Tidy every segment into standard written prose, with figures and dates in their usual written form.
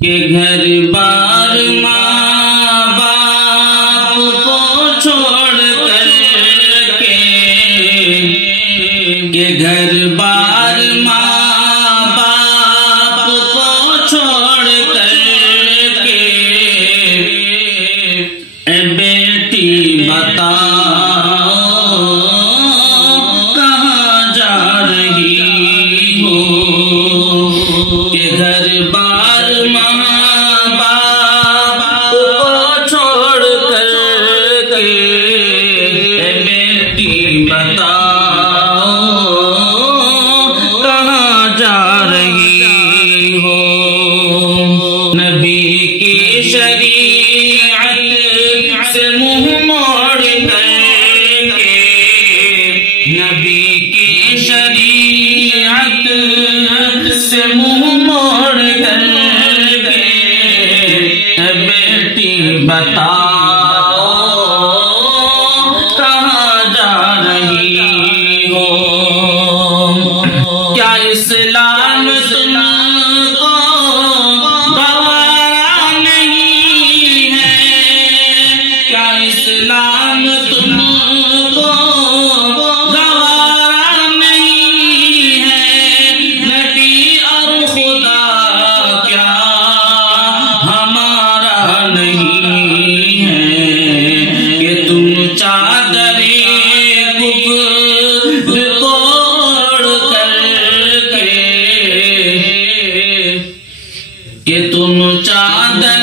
کہ گھر بار ماں باپ کو چھوڑ کر کے، کہ گھر بار ماں باپ کو چھوڑ کر کے، اے بیٹی بتاؤ کہاں جا رہی ہو، کہ گھر بار ماں باپ کو چھوڑ کر کے، اے بیٹی بتاؤ کہاں جا رہی ہو۔ نبی کی شریعت سے منہ موڑ کر کے، نبی کی شریعت سے منہ موڑ کر کے، اے بیٹی بتاؤ کہاں جا رہی ہو۔ کیا اسلام تم کو گوارا نہیں ہے، کیا اسلام تم کو گوارا نہیں ہے، نبی اور خدا کیا ہمارا نہیں ہے، کہ تم چادر کفر کو اوڑھ کر کے، کہ تم چادر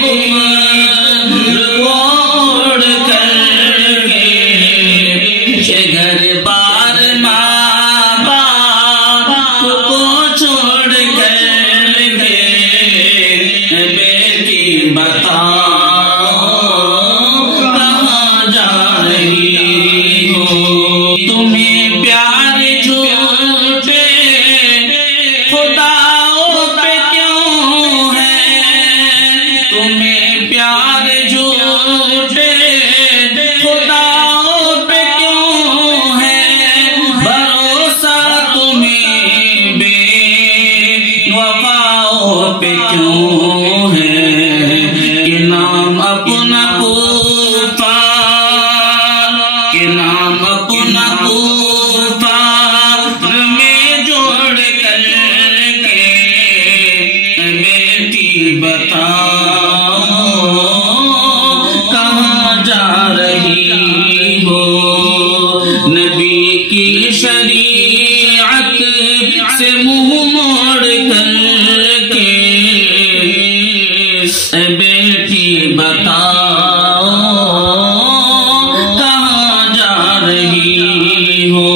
کفر کو اوڑھ کر کے، کہ گھر بار ماں باپ کو چھوڑ کر کے، اے بیٹی بتاؤ کہاں جا رہی ہو۔ تمہیں پیار جھوٹے خداؤں پہ کیوں ہے، تمہیں پیار جھوٹے خداؤں پہ کیوں ہے، بھروسہ تمہیں بے وفاؤں پہ کیوں ہے، کہ نام اپنا کوفار، کہ نام اپنا کوفار میں جوڑ کر کے، اے بیٹی بتاؤ کہاں جا رہی ہو۔ نبی کی شریعت سے منہ موڑ کر کے، اے بیٹی بتاؤ کہاں جا رہی ہو۔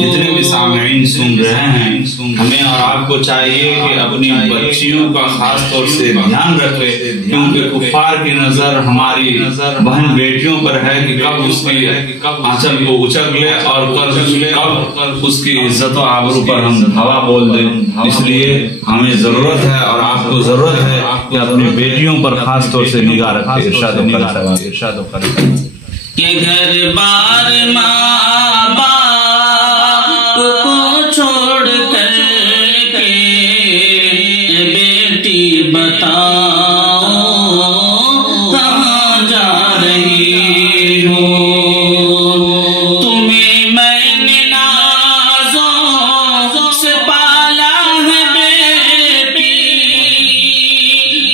جتنے بھی سامعین سن رہے ہیں، ہمیں اور آپ کو چاہیے کہ اپنی بچیوں کا خاص طور سے دھیان رکھے، کیونکہ کفار کی نظر ہماری بہن بیٹیوں پر ہے کہ کب اس کی آنچل کو اچک لے اور کب اس کی عزت و آبرو پر ہم ہوا بول دیں۔ اس لیے ہمیں ضرورت ہے اور آپ کو ضرورت ہے کہ اپنی بیٹیوں پر خاص طور سے نگاہ رکھیں۔ ارشاد و کرم کہ گھر بار ماں باپ کو چھوڑ کر کے، اے بیٹی بتاؤ کہاں جا رہی ہو۔ تمہیں میں نے نازوں سے پالا ہے بیٹی،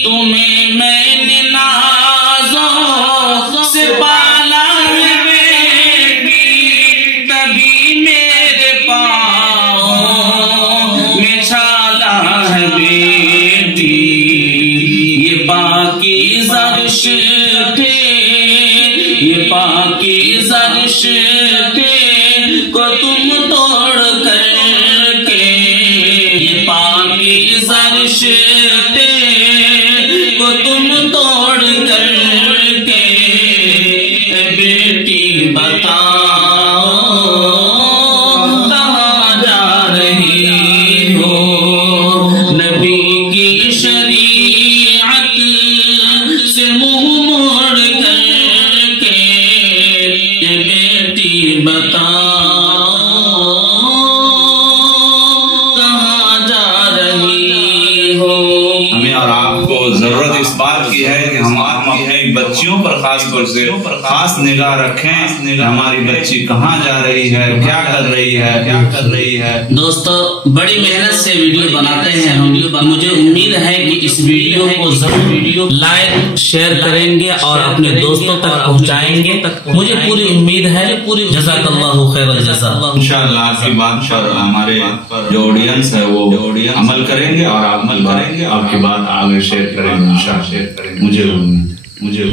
تمہیں میں نے نازوں سے پالا ہے بیٹی، تبھی میرے پاؤں میں چھالا ہے بیٹی، یہ پاکیزہ رشتے، یہ پاکیزہ رشتے کو تم توڑ کر کے، یہ پاکیزہ رشتے کو تم توڑ کر کے، اے بیٹی بتاؤ کہاں جا رہی ہو۔ نبی کی شریعت سے منہ موڑ کر کے، اے بیٹی بتاؤ کہاں جا رہی ہو۔ ہمیں اور آپ کو ضرورت اس بات کی ہے کہ ہم اپنی بچیوں پر خاص طور سے خاص نگاہ رکھیں، ہماری بچی کہاں جا رہی ہے، کیا کر رہی ہے۔ دوستو بڑی محنت سے ویڈیو بناتے ہیں ہم، مجھے امید ہے کہ اس ویڈیو کو ضرور لائک شیئر کریں گے اور اپنے دوستوں تک پہنچائیں گے، مجھے پوری امید ہے۔ جزاک اللہ خیر الجزا۔ انشاءاللہ آپ کی بات پر ہمارے جو آڈینس ہے وہ عمل کریں گے اور آپ کی بات آگے شیئر کریں گے انشاءاللہ۔ مجھے